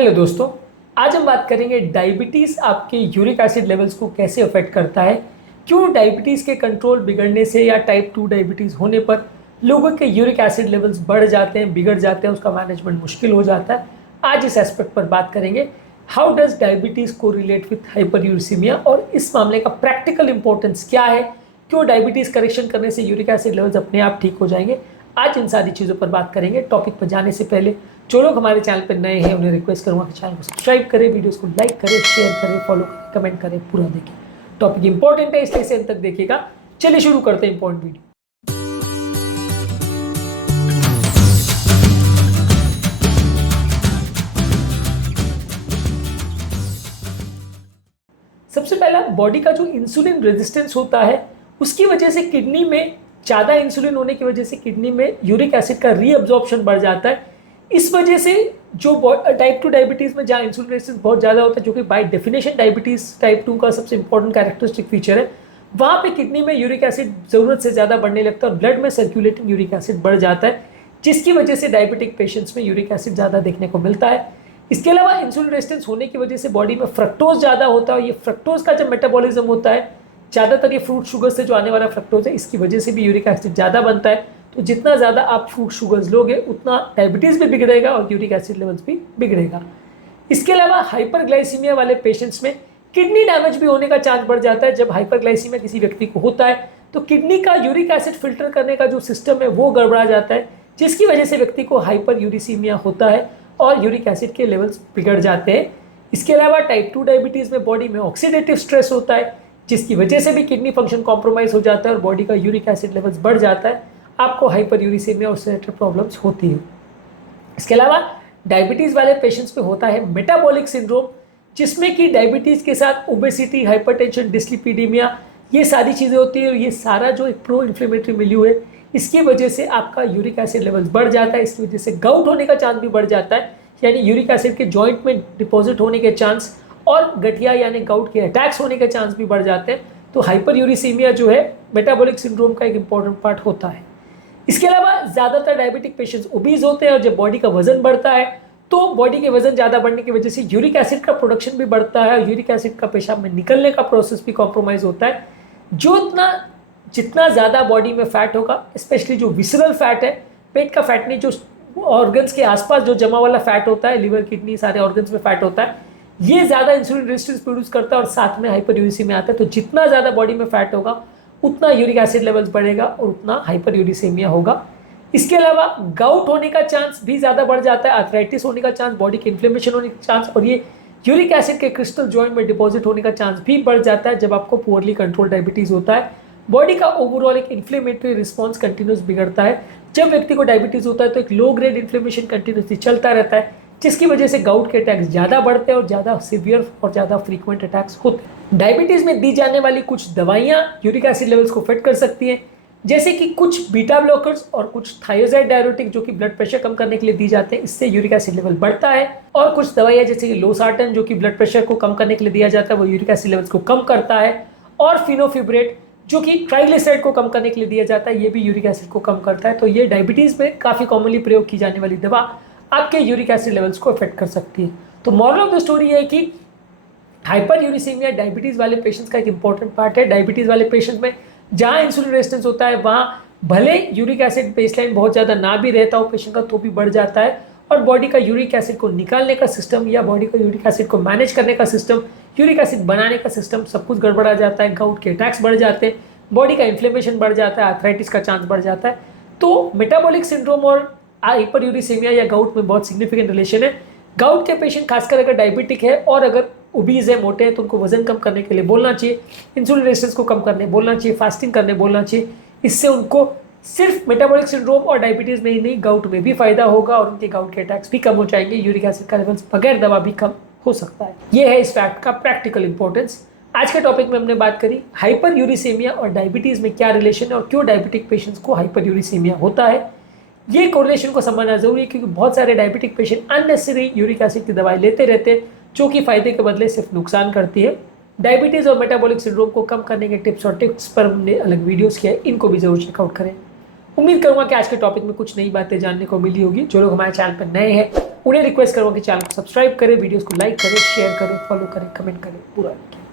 Hello दोस्तों, आज हम बात करेंगे डायबिटीज़ आपके यूरिक एसिड लेवल्स को कैसे अफेक्ट करता है। क्यों डायबिटीज़ के कंट्रोल बिगड़ने से या टाइप 2 डायबिटीज़ होने पर लोगों के यूरिक एसिड लेवल्स बढ़ जाते हैं, बिगड़ जाते हैं, उसका मैनेजमेंट मुश्किल हो जाता है। आज इस एस्पेक्ट पर बात करेंगे। हाउ डज डायबिटीज़ को रिलेट विथ हाइपरयूरिसीमिया और इस मामले का प्रैक्टिकल इंपॉर्टेंस क्या है। क्यों डायबिटीज़ करेक्शन करने से यूरिक एसिड लेवल्स अपने आप ठीक हो जाएंगे। आज इन सारी चीज़ों पर बात करेंगे। टॉपिक पर जाने से पहले जो लोग हमारे चैनल पर नए हैं उन्हें रिक्वेस्ट करूँगा कि चैनल को सब्सक्राइब करें, वीडियोस को लाइक करें, शेयर करें, फॉलो करें, कमेंट करें, पूरा देखें। टॉपिक इंपॉर्टेंट है इसलिए इसे अंत तक देखिएगा। चलिए शुरू करते हैं इंपॉर्टेंट वीडियो। सबसे पहला, बॉडी का जो इंसुलिन रेजिस्टेंस होता है उसकी वजह से किडनी में ज़्यादा इंसुलिन होने की वजह से किडनी में यूरिक एसिड का रीअब्जॉर्प्शन बढ़ जाता है। इस वजह से जो टाइप 2 डायबिटीज़ में जहाँ इंसुलिन रेजिस्टेंस बहुत ज़्यादा होता है, जो कि बाय डेफिनेशन डायबिटीज़ टाइप 2 का सबसे इंपॉर्टेंट कैरेक्टरिस्टिक फीचर है, वहाँ पे किडनी में यूरिक एसिड ज़रूरत से ज़्यादा बढ़ने लगता है और ब्लड में सर्कुलेटिंग यूरिक एसिड बढ़ जाता है, जिसकी वजह से डायबिटिक पेशेंट्स में यूरिक एसिड ज़्यादा देखने को मिलता है। इसके अलावा इंसुलिन रेजिस्टेंस होने की वजह से बॉडी में फ्रक्टोज ज़्यादा होता है। ये फ्रक्टोज का जब मेटाबॉलिज्म होता है, ज़्यादातर ये फ्रूट शुगर से जो आने वाला फ्रक्टोज है, इसकी वजह से भी यूरिक एसिड ज़्यादा बनता है। तो जितना ज़्यादा आप फ्रूट शुगर्स लोगे उतना डायबिटीज़ भी बिगड़ेगा और यूरिक एसिड लेवल्स भी बिगड़ेगा। इसके अलावा हाइपरग्लाइसीमिया वाले पेशेंट्स में किडनी डैमेज भी होने का चांस बढ़ जाता है। जब हाइपरग्लाइसीमिया किसी व्यक्ति को होता है तो किडनी का यूरिक एसिड फिल्टर करने का जो सिस्टम है वो गड़बड़ा जाता है, जिसकी वजह से व्यक्ति को हाइपरयूरिसीमिया होता है और यूरिक एसिड के लेवल्स बिगड़ जाते हैं। इसके अलावा टाइप 2 डायबिटीज़ में बॉडी में ऑक्सीडेटिव स्ट्रेस होता है, जिसकी वजह से भी किडनी फंक्शन कॉम्प्रोमाइज़ हो जाता है और बॉडी का यूरिक एसिड लेवल्स बढ़ जाता है। आपको हाइपरयूरिसीमिया और रिलेटेड प्रॉब्लम्स होती है। इसके अलावा डायबिटीज़ वाले पेशेंट्स में होता है मेटाबॉलिक सिंड्रोम, जिसमें कि डायबिटीज़ के साथ ओबेसिटी, हाइपरटेंशन, डिस्लिपिडीमिया, ये सारी चीज़ें होती है। और ये सारा जो एक प्रो इन्फ्लेमेटरी मिल्यू है, इसकी वजह से आपका यूरिक एसिड लेवल्स बढ़ जाता है। इसकी वजह से गाउट होने का चांस भी बढ़ जाता है, यानी यूरिक एसिड के जॉइंट में डिपॉजिट होने के चांस और गठिया यानी गाउट के अटैक्स होने के चांस भी बढ़ जाते हैं। तो हाइपरयूरिसीमिया जो है मेटाबॉलिक सिंड्रोम का एक इंपॉर्टेंट पार्ट होता है। इसके अलावा ज़्यादातर डायबिटिक पेशेंट्स ओबीज होते हैं और जब बॉडी का वजन बढ़ता है तो बॉडी के वजन ज़्यादा बढ़ने की वजह से यूरिक एसिड का प्रोडक्शन भी बढ़ता है और यूरिक एसिड का पेशाब में निकलने का प्रोसेस भी कॉम्प्रोमाइज़ होता है। जितना ज़्यादा बॉडी में फैट होगा, स्पेशली जो विसरल फैट है, पेट का फैट नहीं, जो ऑर्गन्स के आसपास जो जमा वाला फैट होता है, लिवर, किडनी, सारे ऑर्गन्स में फैट होता है, ये ज़्यादा इंसुलिन रेजिस्टेंस प्रोड्यूस करता है और साथ में हाइपरयूरिसीमिया आता है। तो जितना ज़्यादा बॉडी में फैट होगा उतना यूरिक एसिड लेवल्स बढ़ेगा और उतना हाइपरयूरिसीमिया होगा। इसके अलावा गाउट होने का चांस भी ज़्यादा बढ़ जाता है, आर्थराइटिस होने का चांस, बॉडी के इन्फ्लेमेशन होने का चांस और ये यूरिक एसिड के क्रिस्टल जॉइंट में डिपॉजिट होने का चांस भी बढ़ जाता है जब आपको पुअरली कंट्रोल डायबिटीज़ होता है। बॉडी का ओवरऑल एक इन्फ्लेमेटरी रिस्पॉन्स कंटिन्यूस बिगड़ता है। जब व्यक्ति को डायबिटीज़ होता है तो एक लो ग्रेड इन्फ्लेमेशन कंटिन्यूसली चलता रहता है, जिसकी वजह से गाउट के अटैक्स ज़्यादा बढ़ते हैं और ज़्यादा सीवियर और ज़्यादा फ्रीक्वेंट अटैक्स होते हैं। डायबिटीज़ में दी जाने वाली कुछ दवाइयाँ यूरिक एसिड लेवल्स को अफेक्ट कर सकती हैं, जैसे कि कुछ बीटा ब्लॉकर्स और कुछ थायोजाइड डायरेटिक जो कि ब्लड प्रेशर कम करने के लिए दी जाते हैं, इससे यूरिक एसिड लेवल बढ़ता है। और कुछ दवाइयाँ जैसे कि लोसार्टन जो कि ब्लड प्रेशर को कम करने के लिए दिया जाता है, वो यूरिक एसिड लेवल्स को कम करता है। और फिनोफिब्रेट जो कि ट्राइग्लिसराइड को कम करने के लिए दिया जाता है, ये भी यूरिक एसिड को कम करता है। तो ये डायबिटीज़ में काफ़ी कॉमनली प्रयोग की जाने वाली दवा आपके यूरिक एसिड लेवल्स को अफेक्ट कर सकती है। तो मॉरल ऑफ द स्टोरी है कि हाइपरयूरिसीमिया डायबिटीज़ वाले पेशेंट्स का एक इंपॉर्टेंट पार्ट है। डायबिटीज़ वाले पेशेंट्स में जहाँ इंसुलिन रेजिस्टेंस होता है वहाँ भले यूरिक एसिड बेसलाइन बहुत ज़्यादा ना भी रहता हो पेशेंट का, तो भी बढ़ जाता है और बॉडी का यूरिक एसिड को निकालने का सिस्टम या बॉडी का यूरिक एसिड को मैनेज करने का सिस्टम, यूरिक एसिड बनाने का सिस्टम, सब कुछ गड़बड़ा जाता है। गाउट के अटैक्स बढ़ जाते हैं, बॉडी का इन्फ्लेमेशन बढ़ जाता है, आर्थराइटिस का चांस बढ़ जाता है। तो मेटाबॉलिक सिंड्रोम और हाइपरयूरिसीमिया या गाउट में बहुत सिग्निफिकेंट रिलेशन है। गाउट के पेशेंट खासकर अगर डायबिटिक है और अगर ओबीज है, मोटे हैं, तो उनको वजन कम करने के लिए बोलना चाहिए, इंसुलिन रेजिस्टेंस को कम करने बोलना चाहिए, फास्टिंग करने बोलना चाहिए। इससे उनको सिर्फ मेटाबॉलिक सिंड्रोम और डायबिटीज़ में ही नहीं, गाउट में भी फायदा होगा और उनके गाउट के अटैक्स भी कम हो जाएंगे, यूरिक एसिड का लेवल्स बगैर दवा भी कम हो सकता है। ये है इस फैक्ट का प्रैक्टिकल इंपॉर्टेंस। आज के टॉपिक में हमने बात करी हाइपरयूरिसीमिया और डायबिटीज़ में क्या रिलेशन है और क्यों डायबिटिक पेशेंट्स को हाइपरयूरिसीमिया होता है। ये कोरिलेशन को समझना जरूरी है क्योंकि बहुत सारे diabetic patient unnecessary uric acid की दवाई लेते रहते हैं, जो कि फायदे के बदले सिर्फ नुकसान करती है। डायबिटीज़ और मेटाबॉलिक सिंड्रोम को कम करने के टिप्स और टिप्स पर हमने अलग वीडियोस किया है, इनको भी जरूर चेकआउट करें। उम्मीद करूँगा कि आज के टॉपिक में कुछ नई बातें जानने को मिली होगी। जो लोग हमारे चैनल पर नए हैं उन्हें रिक्वेस्ट करूँगा कि चैनल को सब्सक्राइब करें, वीडियोस को लाइक करें, शेयर करें, फॉलो करें, कमेंट करें, पूरा लिखें।